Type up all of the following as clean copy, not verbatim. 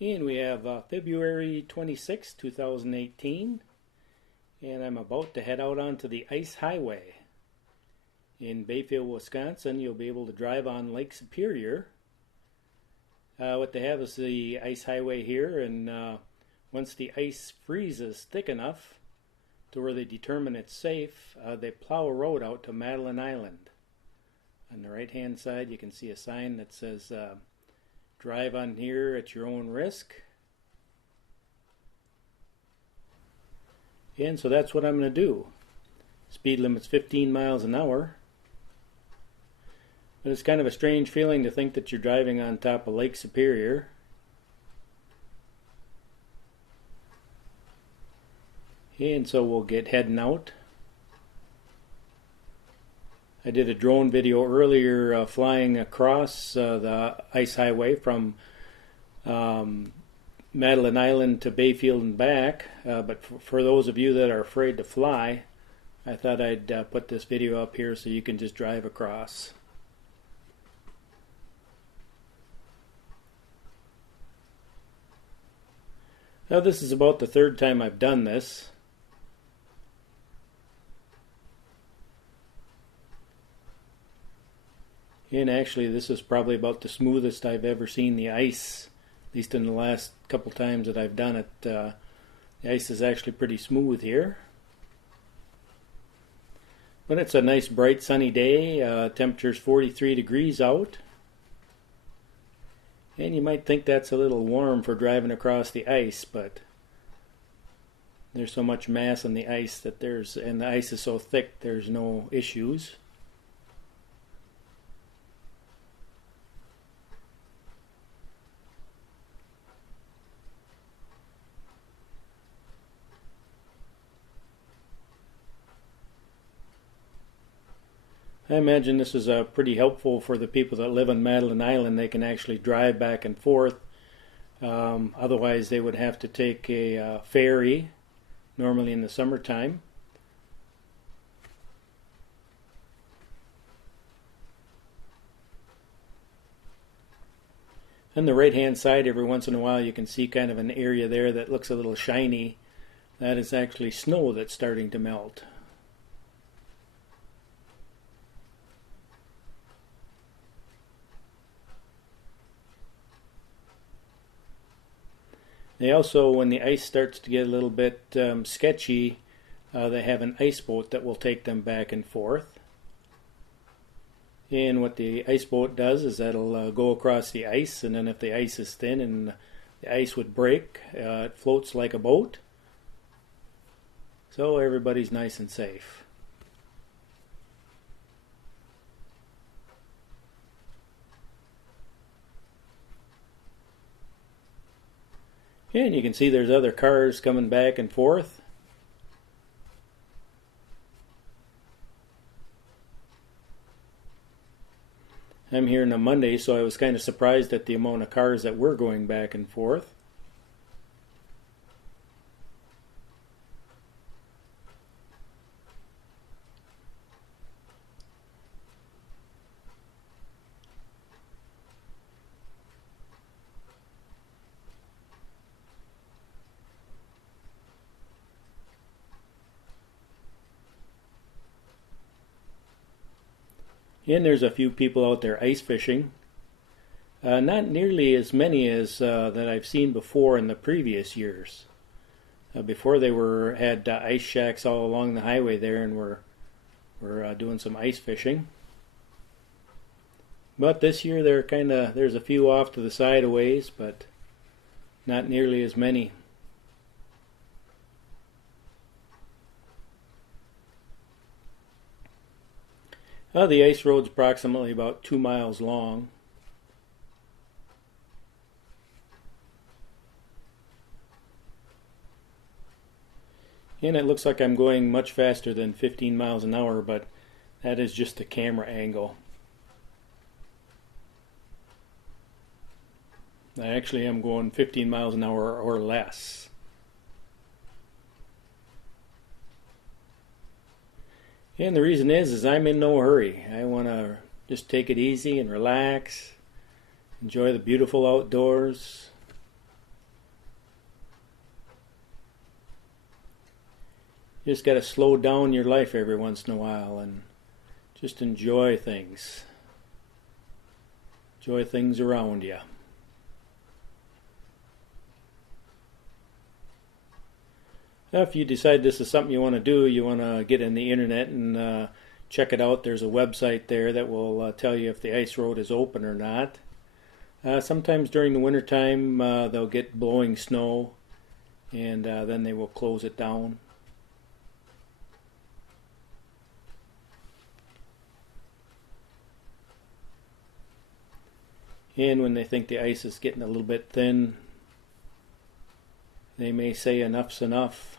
And we have February 26, 2018, and I'm about to head out onto the Ice Highway. In Bayfield, Wisconsin, you'll be able to drive on Lake Superior. What they have is the Ice Highway here, and once the ice freezes thick enough to where they determine it's safe, they plow a road out to Madeline Island. On the right-hand side, you can see a sign that says, drive on here at your own risk. And so that's what I'm going to do. Speed limit's 15 miles an hour. But it's kind of a strange feeling to think that you're driving on top of Lake Superior. And so we'll get heading out. I did a drone video earlier flying across the ice highway from Madeline Island to Bayfield and back, but for those of you that are afraid to fly, I thought I'd put this video up here so you can just drive across. Now this is about the third time I've done this. And actually this is probably about the smoothest I've ever seen the ice, at least in the last couple times that I've done it. The ice is actually pretty smooth here. But it's a nice bright sunny day. Temperature's 43 degrees out. And you might think that's a little warm for driving across the ice, but there's so much mass on the ice that and the ice is so thick there's no issues. I imagine this is pretty helpful for the people that live on Madeline Island. They can actually drive back and forth. Otherwise they would have to take a ferry, normally in the summertime. On the right hand side, every once in a while you can see kind of an area there that looks a little shiny. That is actually snow that's starting to melt. They also, when the ice starts to get a little bit sketchy, they have an ice boat that will take them back and forth. And what the ice boat does is that'll go across the ice, and then if the ice is thin and the ice would break, it floats like a boat. So everybody's nice and safe. And you can see there's other cars coming back and forth. I'm here on a Monday, so I was kind of surprised at the amount of cars that were going back and forth. And there's a few people out there ice fishing. Not nearly as many as that I've seen before in the previous years. Before they had ice shacks all along the highway there, and were doing some ice fishing. But this year there's a few off to the side a ways, but not nearly as many. The ice road's approximately about 2 miles long. And it looks like I'm going much faster than 15 miles an hour, but that is just the camera angle. I actually am going 15 miles an hour or less. And the reason is I'm in no hurry. I want to just take it easy and relax, enjoy the beautiful outdoors. You just got to slow down your life every once in a while and just enjoy things. Enjoy things around you. Now, if you decide this is something you want to do, you want to get in the internet and check it out. There's a website there that will tell you if the ice road is open or not. Sometimes during the wintertime they'll get blowing snow, and then they will close it down. And when they think the ice is getting a little bit thin, they may say enough's enough.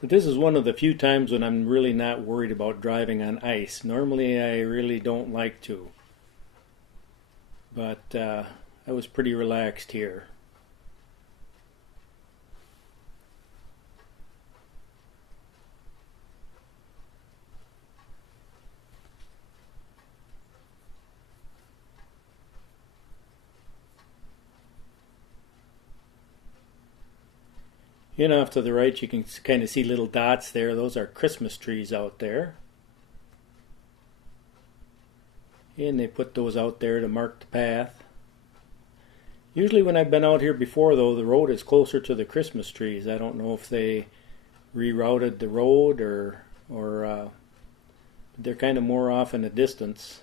But this is one of the few times when I'm really not worried about driving on ice. Normally I really don't like to. But I was pretty relaxed here. And off to the right you can kind of see little dots there. Those are Christmas trees out there. And they put those out there to mark the path. Usually when I've been out here before though, the road is closer to the Christmas trees. I don't know if they rerouted the road or they're kind of more off in the distance.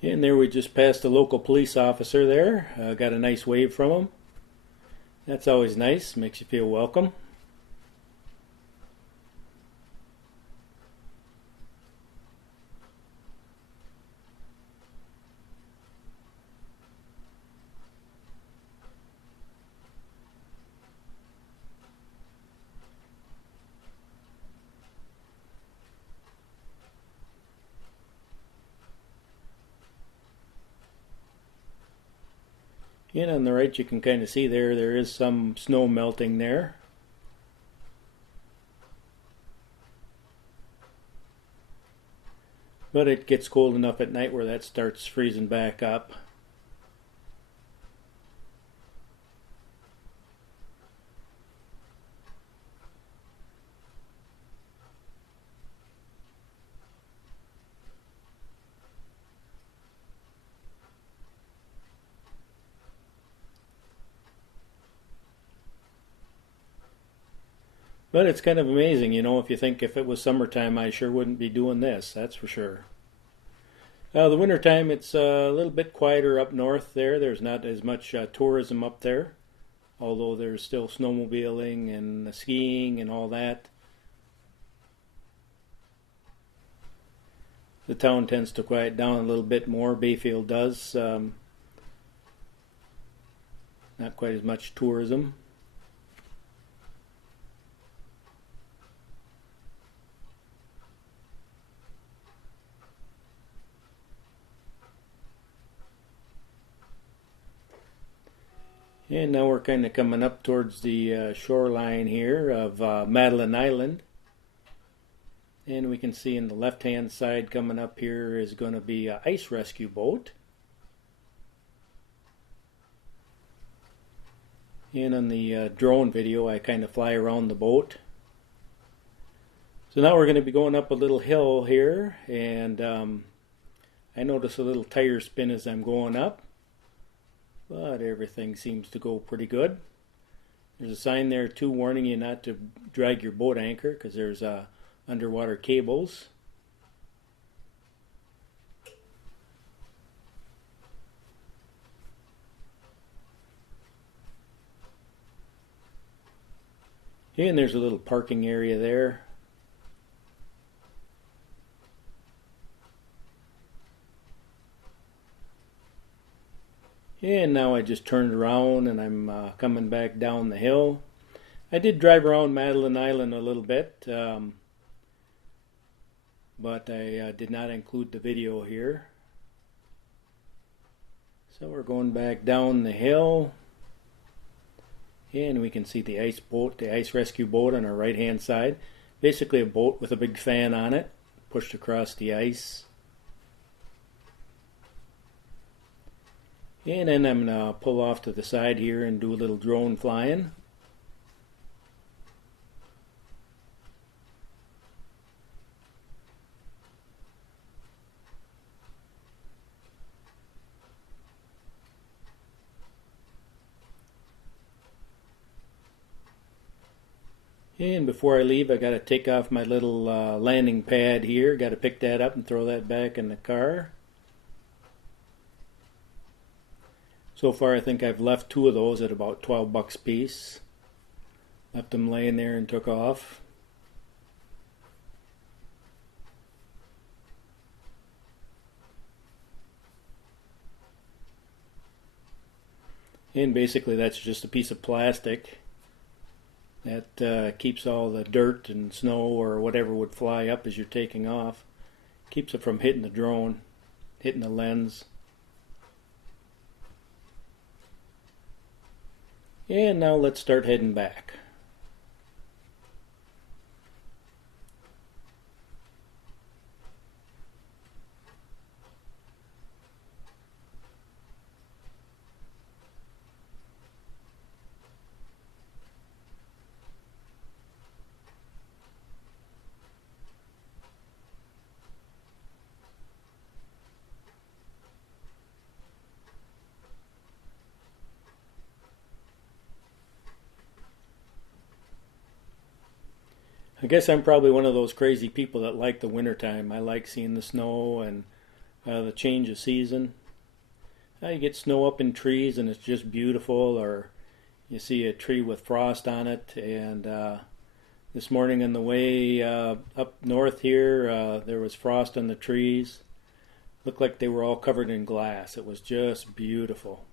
And there we just passed a local police officer there. Got a nice wave from him. That's always nice, makes you feel welcome. And on the right you can kind of see there is some snow melting there. But it gets cold enough at night where that starts freezing back up. But it's kind of amazing, you know, if you think if it was summertime I sure wouldn't be doing this, that's for sure. The wintertime it's a little bit quieter up north there. There's not as much tourism up there, although there's still snowmobiling and skiing and all that. The town tends to quiet down a little bit more, Bayfield does. Not quite as much tourism. And now we're kind of coming up towards the shoreline here of Madeline Island. And we can see in the left hand side coming up here is going to be an ice rescue boat. And on the drone video I kind of fly around the boat. So now we're going to be going up a little hill here, and I notice a little tire spin as I'm going up. But everything seems to go pretty good. There's a sign there too warning you not to drag your boat anchor because there's underwater cables. And there's a little parking area there. And now I just turned around and I'm coming back down the hill. I did drive around Madeline Island a little bit, but I did not include the video here. So we're going back down the hill, and we can see the ice boat, the ice rescue boat on our right hand side. Basically a boat with a big fan on it, pushed across the ice. And then I'm going to pull off to the side here and do a little drone flying. And before I leave, I got to take off my little landing pad here. Got to pick that up and throw that back in the car. So far, I think I've left 2 of those at about $12 a piece. Left them laying there and took off. And basically, that's just a piece of plastic that keeps all the dirt and snow or whatever would fly up as you're taking off. Keeps it from hitting the drone, hitting the lens. And now let's start heading back. I guess I'm probably one of those crazy people that like the wintertime. I like seeing the snow and the change of season. You get snow up in trees and it's just beautiful, or you see a tree with frost on it. And this morning on the way up north here, there was frost on the trees. Looked like they were all covered in glass. It was just beautiful.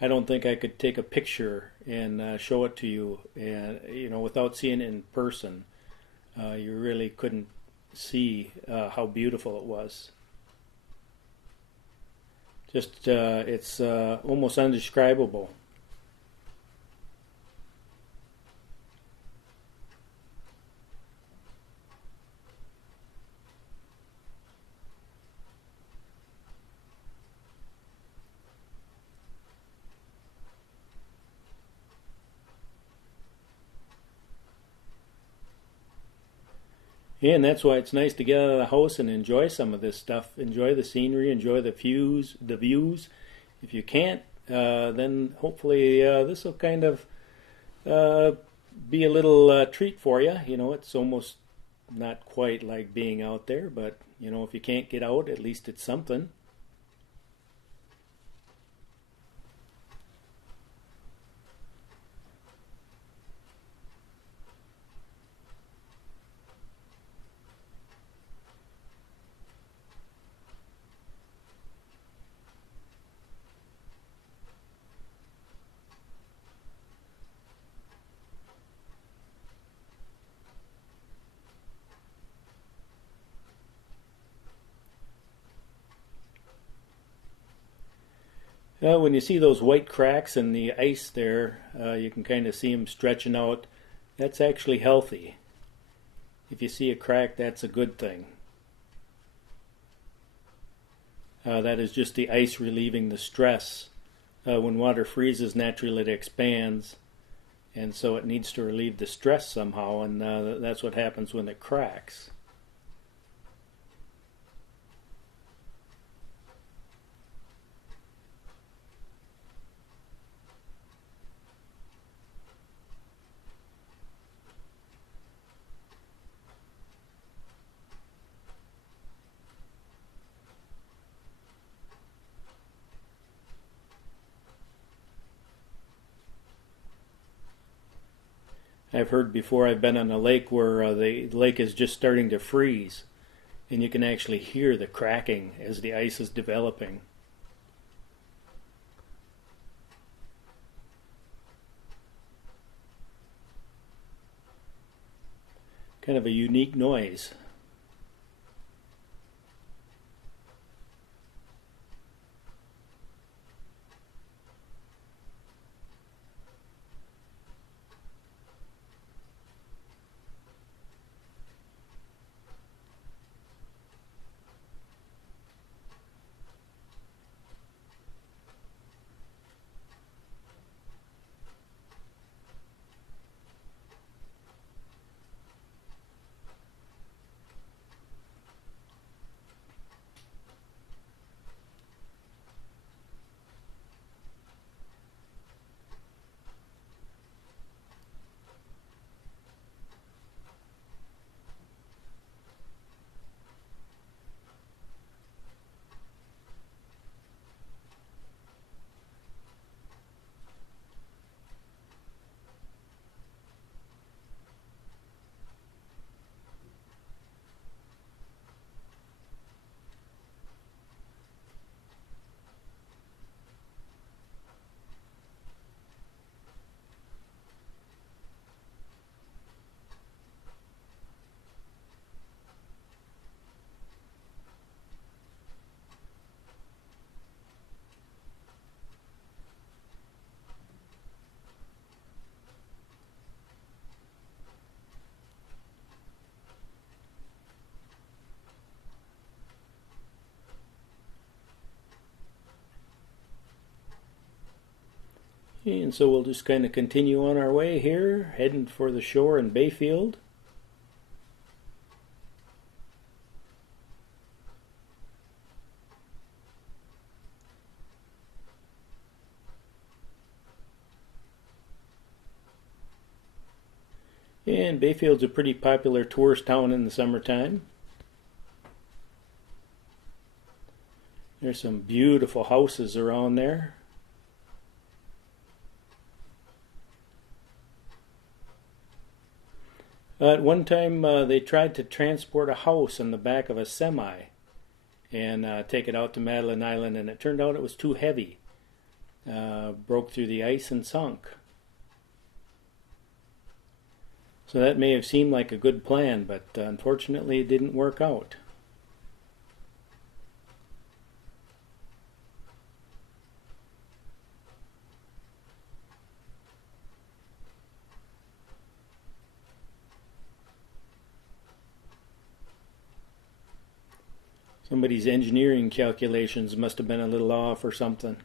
I don't think I could take a picture and show it to you, and without seeing it in person. You really couldn't see how beautiful it was. Just it's almost indescribable. And that's why it's nice to get out of the house and enjoy some of this stuff. Enjoy the scenery, enjoy the views. If you can't, then hopefully this will kind of be a little treat for you. It's almost not quite like being out there, but if you can't get out, at least it's something. When you see those white cracks in the ice there, you can kind of see them stretching out. That's actually healthy. If you see a crack, that's a good thing. That is just the ice relieving the stress. When water freezes, naturally it expands, and so it needs to relieve the stress somehow, and that's what happens when it cracks. I've heard before, I've been on a lake where the lake is just starting to freeze, and you can actually hear the cracking as the ice is developing. kind of a unique noise. And so we'll just kind of continue on our way here, heading for the shore in Bayfield. And Bayfield's a pretty popular tourist town in the summertime. There's some beautiful houses around there. At one time, they tried to transport a house on the back of a semi and take it out to Madeline Island, and it turned out it was too heavy. Broke through the ice and sunk. So that may have seemed like a good plan, but unfortunately it didn't work out. Somebody's engineering calculations must have been a little off or something.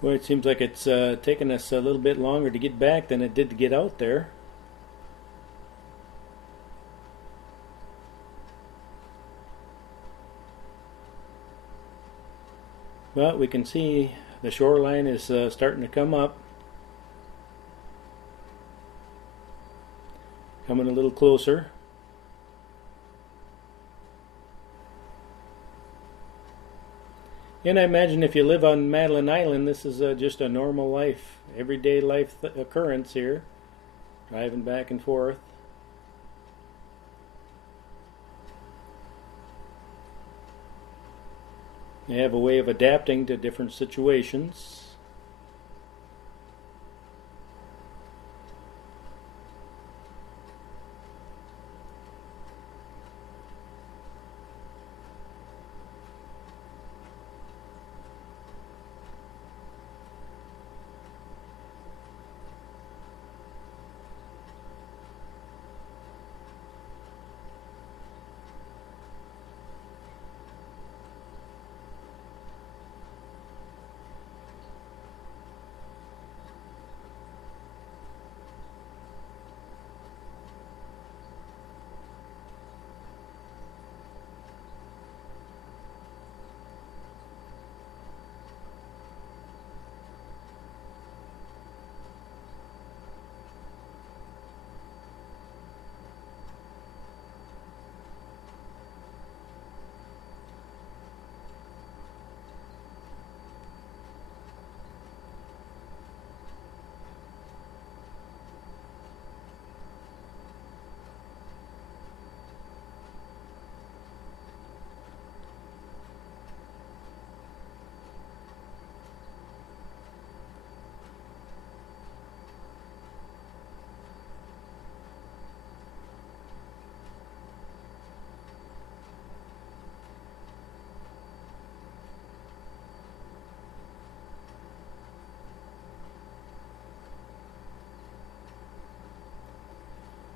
Well, it seems like it's taken us a little bit longer to get back than it did to get out there. But we can see the shoreline is starting to come up. Coming a little closer. And I imagine if you live on Madeline Island, this is just a normal life, everyday life occurrence here. Driving back and forth. They have a way of adapting to different situations.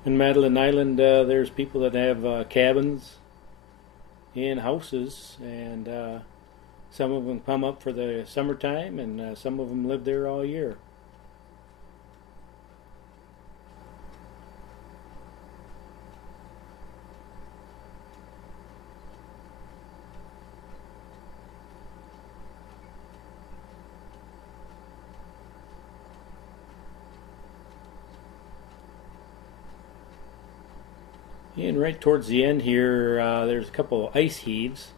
In Madeline Island, there's people that have cabins and houses, and some of them come up for the summertime, and some of them live there all year. And right towards the end here, there's a couple ice heaves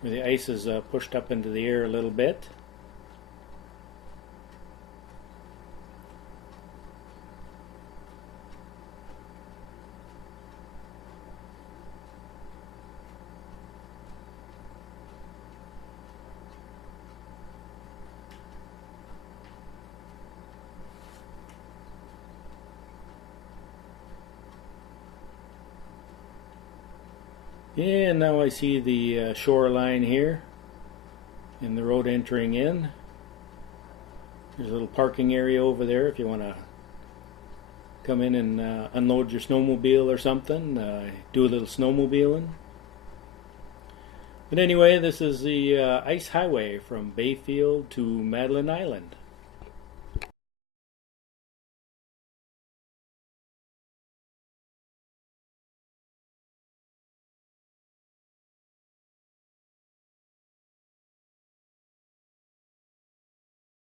where the ice is pushed up into the air a little bit. And now I see the shoreline here and the road entering in. There's a little parking area over there if you want to come in and unload your snowmobile or something, do a little snowmobiling. But anyway, this is the ice highway from Bayfield to Madeline Island.